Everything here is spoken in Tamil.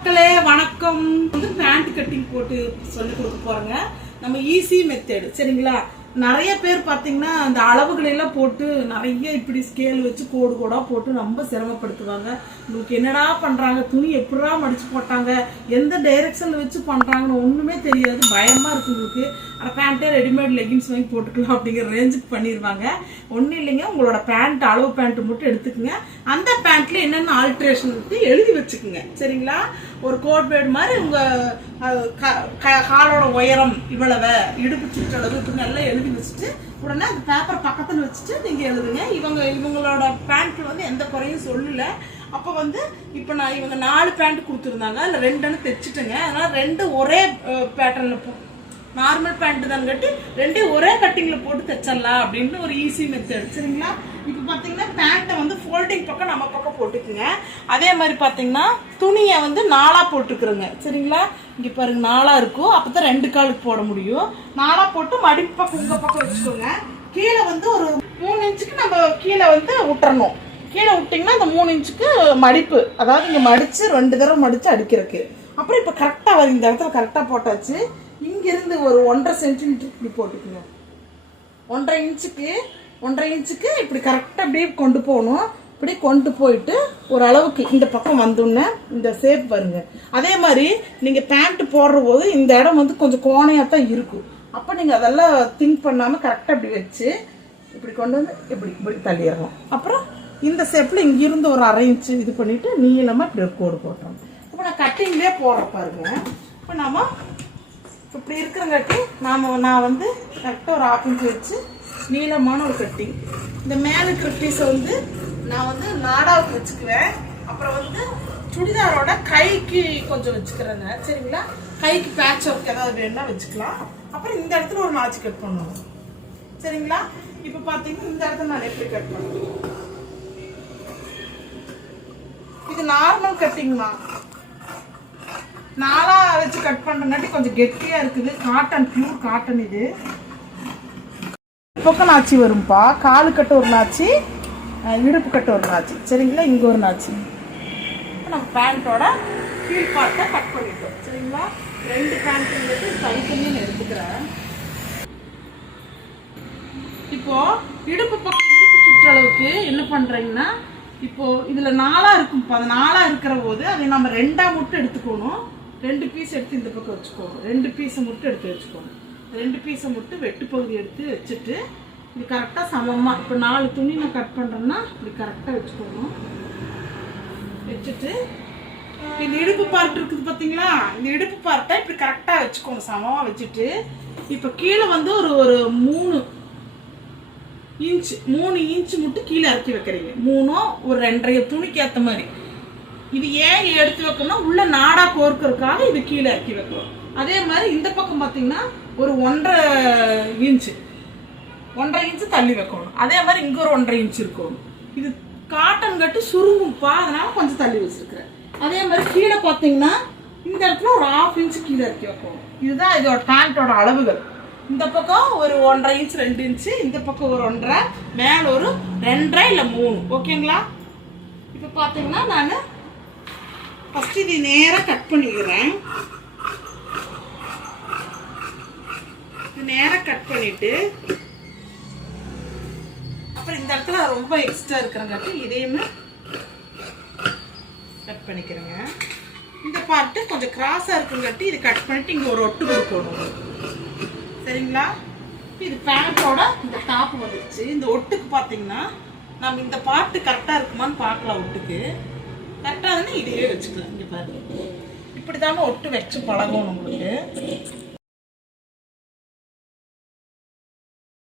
மக்களே வணக்கம். பேண்ட் கட்டிங் போட்டு சொல்லி கொடுக்க போறேங்க. நம்ம ஈஸி மெத்தட் சரிங்களா. நிறைய பேர் பாத்தீங்கன்னா அந்த அளவுகளை எல்லாம் போட்டு நிறைய இப்படி ஸ்கேல் வச்சு கோடு கோடா போட்டு ரொம்ப சிரமப்படுத்துவாங்க. உங்களுக்கு என்னடா பண்றாங்க, துணி எப்படா மடிச்சு போட்டாங்க, எந்த டைரக்ஷன்ல வச்சு பண்றாங்கன்னு ஒண்ணுமே தெரியாது. பயமா இருக்கு உங்களுக்கு. அந்த பேண்ட்டே ரெடிமேட் லெகின்ஸ் வாங்கி போட்டுக்கலாம் அப்படிங்கிற ரேஞ்சுக்கு பண்ணிடுவாங்க. ஒன்றும் இல்லைங்க, உங்களோட பேண்ட் அளவு பேண்ட் மட்டும் எடுத்துக்குங்க. அந்த பேண்ட்ல என்னென்ன ஆல்ட்ரேஷன் இருக்கு எழுதி வச்சுக்குங்க சரிங்களா. ஒரு கோட் பேட் மாதிரி உங்க காலோட உயரம் இவ்வளவு, இடுப்பு சுற்றளவு இப்படி நல்லா எழுதி வச்சுட்டு உடனே அந்த பேப்பர் பக்கத்துல வச்சுட்டு நீங்க எழுதுங்க. இவங்களோட பேண்ட் எந்த குறையும் சொல்லல. அப்ப இப்ப நான் இவங்க 4 பேண்ட் கொடுத்துருந்தாங்க, அதுல 2 தைச்சிட்டேங்க. அதனால 2 ஒரே பேட்டர்ன்ல நார்மல் பேண்ட் தான் கட்டி 2 ஒரே கட்டிங்ல போட்டு தைச்சிடலாம் அப்படின்னு ஒரு ஈஸி மெத்தட் சரிங்களா. இப்போ பாத்தீங்கன்னா பேண்ட்டை ஃபோல்டிங் பக்கம் நம்ம பக்கம் போட்டுக்குங்க. அதே மாதிரி பாத்தீங்கன்னா துணியை 4ஆ போட்டுக்கிறோங்க சரிங்களா. இங்க பாருங்க 4ஆ இருக்கும், அப்பதான் 2 காலுக்கு போட முடியும். 4ஆ போட்டு மடிப்பு பக்கம் உங்க பக்கம் வச்சுக்கோங்க. கீழே ஒரு 3 இன்ச்சுக்கு நம்ம கீழே விட்டுறணும். கீழே விட்டிங்கன்னா அந்த 3 இன்ச்சுக்கு மடிப்பு, அதாவது இங்க மடிச்சு 2 தடவை மடிச்சு அடிக்கிறதுக்கு. அப்புறம் இப்போ கரெக்டா வரும், இந்த இடத்துல கரெக்டா போட்டாச்சு. இங்க இருந்து ஒரு 1.5 சென்டிமீட்டர் இப்படி போட்டுக்கோங்க. 1.5 இன்ச்சுக்கு இப்படி கரெக்டா அப்படியே கொண்டு போகணும். இப்படி கொண்டு போயிட்டு ஒரு அளவுக்கு இந்த பக்கம் வந்தோடனே இந்த ஷேப் வருங்க. அதே மாதிரி நீங்க பேண்ட் போடுற போது இந்த இடம் கொஞ்சம் கோணையாத்தான் இருக்கும். அப்ப நீங்க அதெல்லாம் திங்க் பண்ணாம கரெக்டா இப்படி வச்சு இப்படி கொண்டு இப்படி இப்படி தள்ளிடணும். அப்புறம் இந்த ஷேப்ல இங்க இருந்து ஒரு 1/2 இன்ச்சு இது பண்ணிட்டு நீளமா இப்படி ஒரு கோடு போட்டோம். இப்போ நான் கட்டிங்லேயே போடுற பாருங்க. இப்போ நாம இப்படி இருக்கிறங்காட்டி நான் கரெக்டாக ஒரு 1/2 இன்ச்சு வச்சு நீளமான ஒரு கட்டிங். இந்த மேலே இருக்கிற பீஸை நான் நாடாவுக்கு வச்சுக்குவேன். அப்புறம் சுடிதாரோட கைக்கு கொஞ்சம் வச்சுக்கிறேங்க சரிங்களா. கைக்கு பேட்ச் ஒர்க் ஏதாவது வேணும்னா வச்சுக்கலாம். அப்புறம் இந்த இடத்துல ஒரு நாச்சு கட் பண்ணணும் சரிங்களா. இப்போ பார்த்தீங்கன்னா இந்த இடத்துல நான் எப்படி கட் பண்ணுவேன், இது நார்மல் கட்டிங்மா. 4ஆ வச்சு கட் பண்றங்காட்டி கொஞ்சம் கெட்டியா இருக்குது. Cotton, pure cotton. இது பக்கம் நாச்சி வரும்பா. காலு கட்ட ஒரு நாச்சி, இடுப்பு கட்ட ஒரு நாச்சி சரிங்களா. இங்க ஒரு நாச்சி. நம்ம பேண்டோட கீழ் பார்ட்டை கட் பண்ணிட்டோம் சரிங்களா. 2 பேண்ட் தனித்தனியாக நான் எடுத்துக்கிறேன். இப்போ இடுப்பு பக்கம் இடுப்பு சுற்றளவுக்கு என்ன பண்றீங்கன்னா, இப்போ இதுல 4ஆ இருக்கும்ப்பா. அது 4ஆ இருக்கிற போது அதை நம்ம 2ஆ மட்டும் எடுத்துக்கணும். 2 பீஸ் எடுத்து இந்த பக்கம் வச்சுக்கோணும். 2 பீஸை மட்டும் எடுத்து வச்சுக்கோணும். 2 பீஸை மட்டும் வெட்டு பகுதி எடுத்து வச்சுட்டு இது கரெக்டாக சமமாக இப்போ 4 துணி நான் கட் பண்ணுறேன்னா இப்படி கரெக்டாக வச்சுக்கோணும். வச்சுட்டு இந்த இடுப்பு பார்ட் இருக்குது பார்த்தீங்களா, இந்த இடுப்பு பார்ட்டை இப்படி கரெக்டாக வச்சுக்கோணும் சமமாக வச்சுட்டு. இப்போ கீழே ஒரு 3 இன்ச்சு மட்டும் கீழே இறக்கி வைக்கிறீங்க. 3 ஒரு 2.5 துணிக்கு ஏற்ற மாதிரி. இது ஏன் எடுத்து வைக்கணும்னா உள்ள நாடா கோர்க்கறதுக்காக இது கீழே இறக்கி வைக்கிறோம். அதே மாதிரி இந்த பக்கம் பார்த்தீங்கன்னா ஒரு 1.5 இன்ச்சு தள்ளி வைக்கணும். அதே மாதிரி இங்க ஒரு 1.5 இன்ச்சு இருக்கணும். இது காட்டன் கட்டு சுருங்கும்பா, அதனால கொஞ்சம் தள்ளி வச்சிருக்கிறேன். அதே மாதிரி கீழே பார்த்தீங்கன்னா இந்த இடத்துல ஒரு 1/2 இன்ச்சு கீழே இறக்கி வைக்கணும். இதுதான் இதோட பேண்டோட அளவுகள். இந்த பக்கம் ஒரு 1.5 இன்ச்சு 2 இன்ச்சு, இந்த பக்கம் ஒரு 1.5, மேல ஒரு 2.5 இல்லை 3. ஓகேங்களா. இப்போ பார்த்தீங்கன்னா நான் ஃபர்ஸ்ட் இது நேராக கட் பண்ணிக்கிறேன். நேராக கட் பண்ணிட்டு அப்புறம் இந்த இடத்துல ரொம்ப எக்ஸ்ட்ரா இருக்கிறங்காட்டி இதையுமே கட் பண்ணிக்கிறேங்க. இந்த பார்ட்டு கொஞ்சம் கிராஸாக இருக்குங்காட்டி இது கட் பண்ணிட்டு இங்கே ஒரு ஒட்டு கொடுக்கணும் சரிங்களா. இது பேண்டோட இந்த டாப் வந்துருச்சு. இந்த ஒட்டுக்கு பார்த்தீங்கன்னா நம்ம இந்த பார்ட்டு கரெக்டாக இருக்குமான்னு பார்க்கலாம். ஒட்டுக்கு கரெக்டாக இதையே வச்சுக்கலாம். இங்கே பாருங்க, இப்படி தானே ஒட்டு வச்சு பழகணும் உங்களுக்கு.